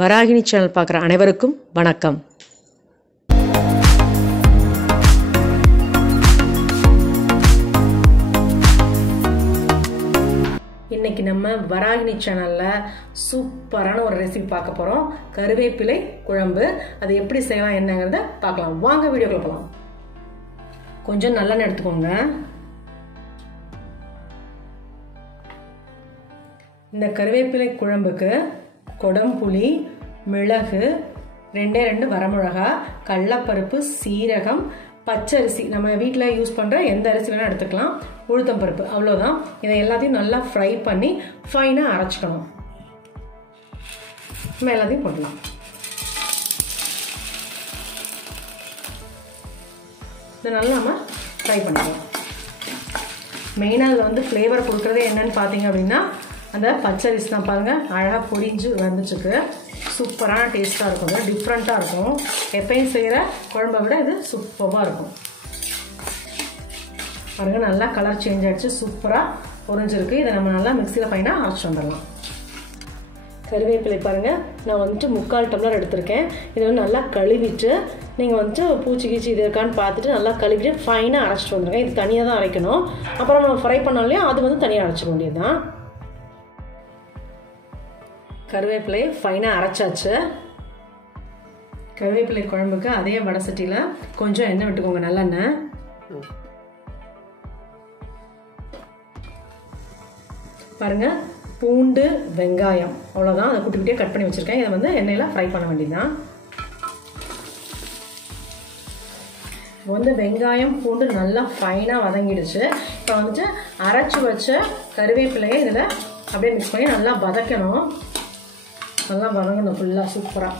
Varahini channel பார்க்குற அனைவருக்கும் வணக்கம். இன்னைக்கு நம்ம வராகினி சேனலில் சூப்பரான ஒரு ரெசிபி பார்க்க போகிறோம். கருவேப்பிலை குழம்பு. அது எப்படி செய்யலாம் என்னங்கிறத பார்க்கலாம். வாங்க வீடியோக்குள்ள போகலாம். கொஞ்சம் நல்லெண்ணெய் எடுத்துக்கோங்க. இந்த கருவேப்பிலை குழம்புக்கு கொடம்புளி, மிளகு, 2 வரமிளகா, கடலைப்பருப்பு, சீரகம், பச்சரிசி, நம்ம வீட்டில் யூஸ் பண்ணுற எந்த அரிசி வேணால் எடுத்துக்கலாம், உளுத்தம் பருப்பு, அவ்வளோதான். இதை எல்லாத்தையும் நல்லா ஃப்ரை பண்ணி ஃபைனாக அரைச்சிக்கணும். நம்ம எல்லாத்தையும் போடலாம். இதை நல்லா நம்ம ஃப்ரை பண்ணிக்கலாம். மெயினாக அதில் வந்து ஃப்ளேவர் கொடுக்குறதே என்னன்னு பார்த்தீங்க அப்படின்னா அந்த பச்சரிசி தான். பாருங்கள், அழகாக பொரிஞ்சு வந்துச்சுக்கு. சூப்பரான டேஸ்ட்டாக இருக்கும். அது டிஃப்ரெண்ட்டாக இருக்கும். எப்பயும் செய்கிற குழம்பை விட இது சூப்பராக இருக்கும். பாருங்கள், நல்லா கலர் சேஞ்ச் ஆகிடுச்சு. சூப்பராக பொரிஞ்சிருக்கு. இதை நம்ம நல்லா மிக்சியில் ஃபைனாக அரைச்சி வந்துடலாம். கருவேப்பிலை பாருங்கள், நான் வந்துட்டு 3/4 டம்ளர் எடுத்திருக்கேன். இதை வந்து நல்லா கழுவிட்டு நீங்கள் வந்துட்டு பூச்சி கீச்சி இது இருக்கான்னு பார்த்துட்டு நல்லா கழுவிட்டு ஃபைனாக அரைச்சிட்டு வந்துடுங்க. இது தனியாக தான் அரைக்கணும். அப்புறம் நம்ம ஃப்ரை பண்ணாலையும் அது வந்து தனியாக அரைச்சிக்க வேண்டியது தான். கருவேப்பிலை ஃபைனாக அரைச்சாச்சு. கருவேப்பிலை குழம்புக்கு அதே வடை சட்டியில் கொஞ்சம் எண்ணெய் விட்டுக்கோங்க, நல்லெண்ணெய். பாருங்க, பூண்டு, வெங்காயம், அவ்வளோதான். அதை குட்டி குட்டியாக கட் பண்ணி வச்சுருக்கேன். இதை வந்து எண்ணெயில் ஃப்ரை பண்ண வேண்டியதுதான். வந்து வெங்காயம், பூண்டு நல்லா ஃபைனாக வதங்கிடுச்சு. இப்போ வந்துட்டு அரைச்சி வச்ச கருவேப்பிலையை இதில் அப்படியே மிக்ஸ் பண்ணி நல்லா வதக்கணும். நல்லா வதங்கணும் ஃபுல்லாக சூப்பராக.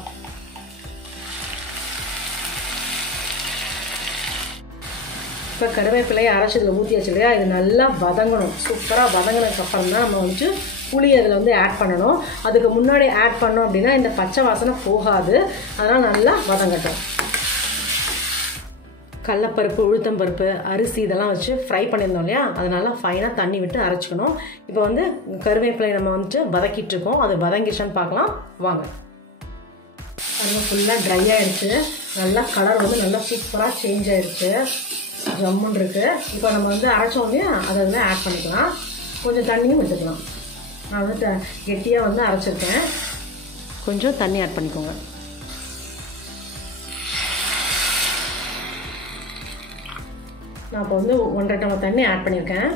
இப்போ கருவேப்பிலையை அரைச்சி இதில் ஊற்றியாச்சு இல்லையா, இது நல்லா வதங்கணும். சூப்பராக வதங்கினதுக்கப்புறம் தான் நம்ம வந்துட்டு புளி அதில் வந்து ஆட் பண்ணணும். அதுக்கு முன்னாடி ஆட் பண்ணோம் அப்படின்னா இந்த பச்சை வாசனை போகாது. அதனால் நல்லா வதங்கட்டும். கடலைப்பருப்பு, உளுத்தம் பருப்பு, அரிசி இதெல்லாம் வச்சு ஃப்ரை பண்ணியிருந்தோம் இல்லையா, அதனால ஃபைனாக தண்ணி விட்டு அரைச்சிக்கணும். இப்போ வந்து கருவேப்பிலை நம்ம வந்துட்டு வதக்கிட்டு இருக்கோம். அது வதங்கிடுச்சான்னு பார்க்கலாம் வாங்க. அது ஃபுல்லாக ட்ரை ஆகிடுச்சு. நல்லா கலர் வந்து நல்லா சூப்பராக சேஞ்ச் ஆகிடுச்சு. ஜம்முன்னு இருக்குது. இப்போ நம்ம வந்து அரைச்சோம் இல்லையா, அதை வந்து ஆட் பண்ணிக்கலாம். கொஞ்சம் தண்ணியும் விட்டுக்கலாம். நான் வந்து கெட்டியாக வந்து அரைச்சிருக்கேன். கொஞ்சம் தண்ணி ஆட் பண்ணிக்கோங்க. நான் இப்போ வந்து 1.5 டம்ளர் தண்ணி ஆட் பண்ணியிருக்கேன்.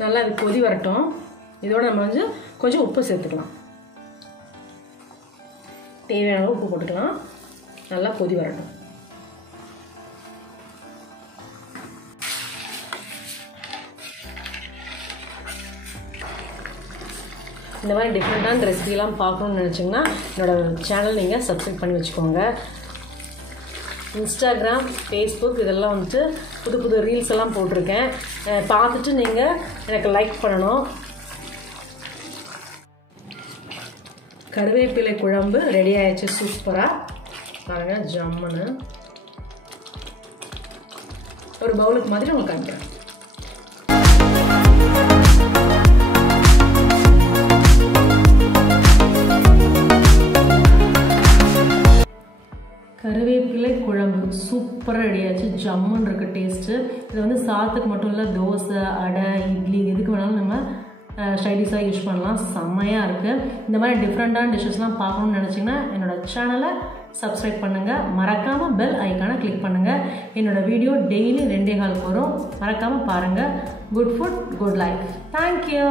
நல்லா அது கொதி வரட்டும். இதோட நம்ம வந்து கொஞ்சம் உப்பு சேர்த்துக்கலாம். தேவையான அளவு உப்பு போட்டுக்கலாம். நல்லா கொதி வரட்டும். இந்த மாதிரி டிஃப்ரெண்ட்டான ரெசிபிலாம் பார்க்கணுன்னு நினச்சிங்கன்னா என்னோடய சேனல் நீங்கள் சப்ஸ்கிரைப் பண்ணி வச்சுக்கோங்க. இன்ஸ்டாகிராம், ஃபேஸ்புக் இதெல்லாம் வந்துட்டு புது புது ரீல்ஸ் எல்லாம் போட்டிருக்கேன். பார்த்துட்டு நீங்கள் எனக்கு லைக் பண்ணணும். கருவேப்பிலை குழம்பு ரெடி ஆயிடுச்சு. சூப்பராக பாருங்கள், ஜம்முன்னு. ஒரு பவுலுக்கு மாதிரி உங்களுக்கு காமிக்கிறேன். கருவேப்பிலை குழம்பு சூப்பராக ரெடியாச்சு. ஜம்முன்னு இருக்குது டேஸ்ட்டு. இது வந்து சாதத்துக்கு மட்டும் இல்லை, தோசை, அடை, இட்லி எதுக்கு வேணாலும் நம்ம சைடிஷாக யூஸ் பண்ணலாம். செம்மையாக இருக்குது. இந்த மாதிரி டிஃப்ரெண்ட்டான டிஷ்ஷஸ்லாம் பார்க்கணுன்னு நினச்சிங்கன்னா என்னோடய சேனலை சப்ஸ்கிரைப் பண்ணுங்கள். மறக்காமல் பெல் ஐக்கானை கிளிக் பண்ணுங்கள். என்னோடய வீடியோ டெய்லி 2:15 வரும். மறக்காமல் பாருங்கள். Good food, good life. Thank you.